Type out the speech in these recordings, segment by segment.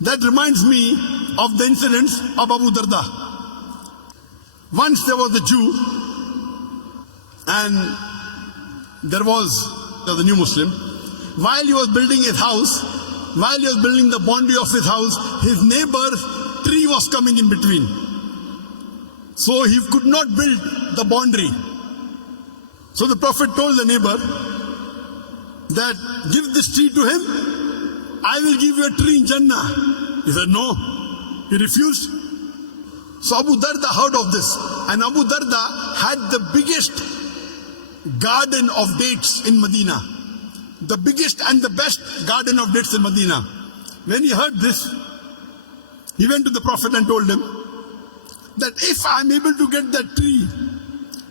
That reminds me of the incidents of Abu Darda. Once there was a Jew, and there was the new Muslim. While he was building his house, while he was building the boundary of his house, his neighbor's tree was coming in between. So he could not build the boundary. So the Prophet told the neighbor that, give this tree to him, I will give you a tree in Jannah. He said no. He refused. So Abu Darda heard of this, and Abu Darda had the biggest garden of dates in Medina. The biggest and the best garden of dates in Medina. When he heard this, he went to the Prophet and told him that if I am able to get that tree,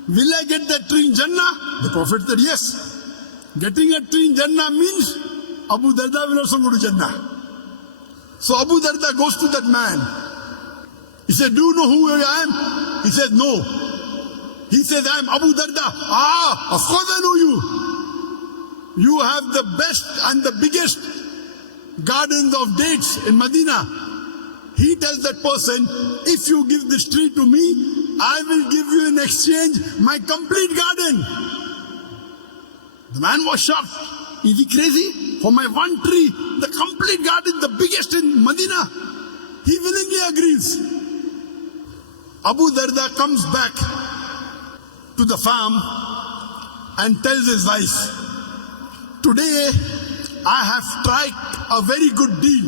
will I get that tree in Jannah? The Prophet said yes. Getting a tree in Jannah means Abu Darda will also go to Jannah. So Abu Darda goes to that man. He said, do you know who I am? He said, no. He said, I am Abu Darda. Of course I know you. You have the best and the biggest gardens of dates in Medina. He tells that person, if you give this tree to me, I will give you in exchange my complete garden. The man was shocked. Is he crazy? For my one tree, the complete garden, the biggest in Medina. He willingly agrees. Abu Darda comes back to the farm and tells his wife, today I have struck a very good deal.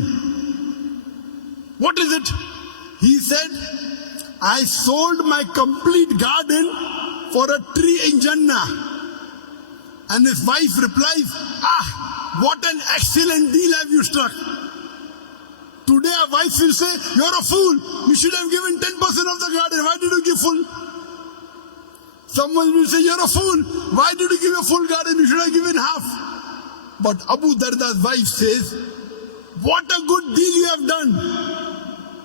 What is it? He said, I sold my complete garden for a tree in Jannah. And his wife replies, what an excellent deal have you struck. Today a wife will say, you're a fool. You should have given 10% of the garden. Why did you give full? Someone will say, you're a fool. Why did you give a full garden? You should have given half. But Abu Darda's wife says, what a good deal you have done.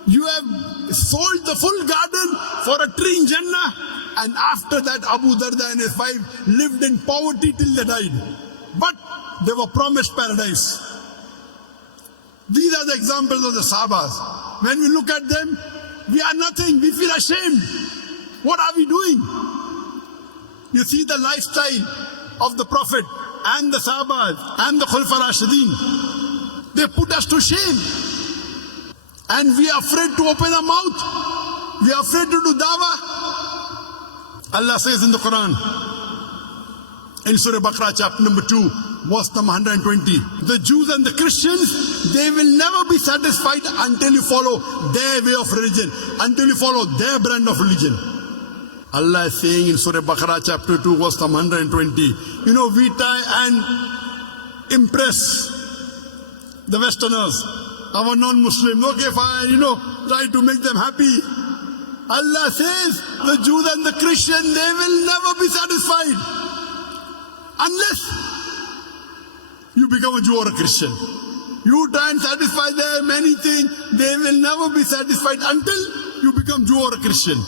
You have sold the full garden for a tree in Jannah. And after that, Abu Darda and his wife lived in poverty till they died. But they were promised paradise. These are the examples of the Sahabas. When we look at them, we are nothing. We feel ashamed. What are we doing? You see the lifestyle of the Prophet and the Sahabas and the Khulafa Rashidin. They put us to shame. And we are afraid to open our mouth. We are afraid to do dawah. Allah says in the Quran, in Surah Baqarah chapter number 2, verse number 120, the Jews and the Christians, they will never be satisfied until you follow their way of religion, until you follow their brand of religion. Allah is saying in Surah Baqarah chapter 2, verse number 120, we try and impress the Westerners, our non-Muslims. Okay, fine, try to make them happy. Allah says the Jews and the Christians, they will never be satisfied unless you become a Jew or a Christian. You try and satisfy them, anything, they will never be satisfied until you become Jew or a Christian.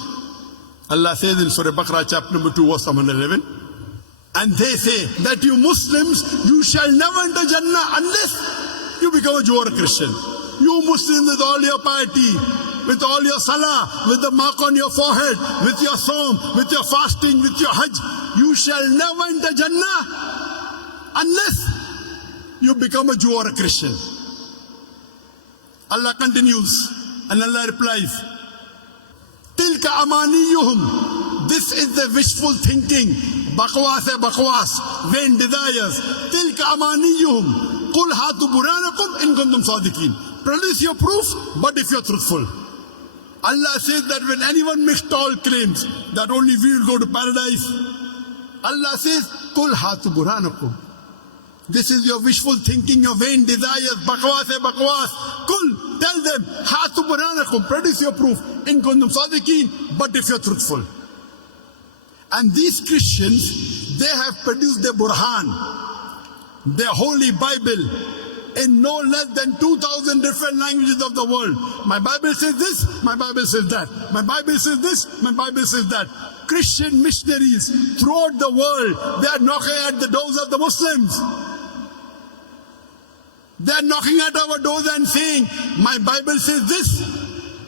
Allah says in Surah Baqarah chapter number 2, verse 111, and they say that you Muslims, you shall never enter Jannah unless you become a Jew or a Christian. You Muslims with all your piety, with all your salah, with the mark on your forehead, with your sawm, with your fasting, with your hajj, you shall never enter Jannah unless you become a Jew or a Christian. Allah continues and Allah replies, Tilka amaniyuhum. This is the wishful thinking. Bakwas hai bakwas, vain desires. Tilka amaniyuhum. Qul hatu buranakum in kuntum sadiqin. Produce your proof, but if you're truthful. Allah says that when anyone makes tall claims that only we will go to paradise, Allah says, Qul hatu buranakum. This is your wishful thinking, your vain desires. Bakwas hai bakwas. Qul, tell them, hatu buranakum. Produce your proof in kuntum sadiqin, but if you're truthful. And these Christians, they have produced their Burhan, their holy Bible, in no less than 2,000 different languages of the world. My Bible says this, my Bible says that. My Bible says this, my Bible says that. Christian missionaries throughout the world, they are knocking at the doors of the Muslims. They are knocking at our doors and saying, my Bible says this,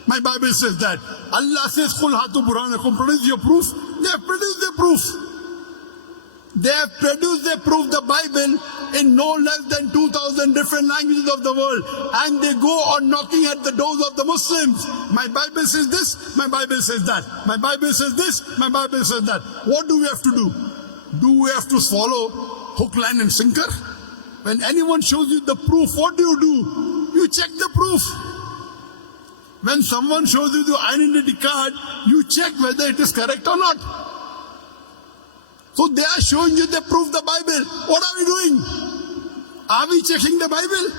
my Bible says that. Allah says, Qul hatu burhanakum, produce your proof. They have produced their proof. They have produced their proof, the Bible, in no less than 2,000 different languages of the world. And they go on knocking at the doors of the Muslims. My Bible says this, my Bible says that. My Bible says this, my Bible says that. What do we have to do? Do we have to follow hook, line and sinker? When anyone shows you the proof, what do? You check the proof. When someone shows you the identity card, you check whether it is correct or not. So they are showing you the proof, the Bible. What are we doing? Are we checking the Bible?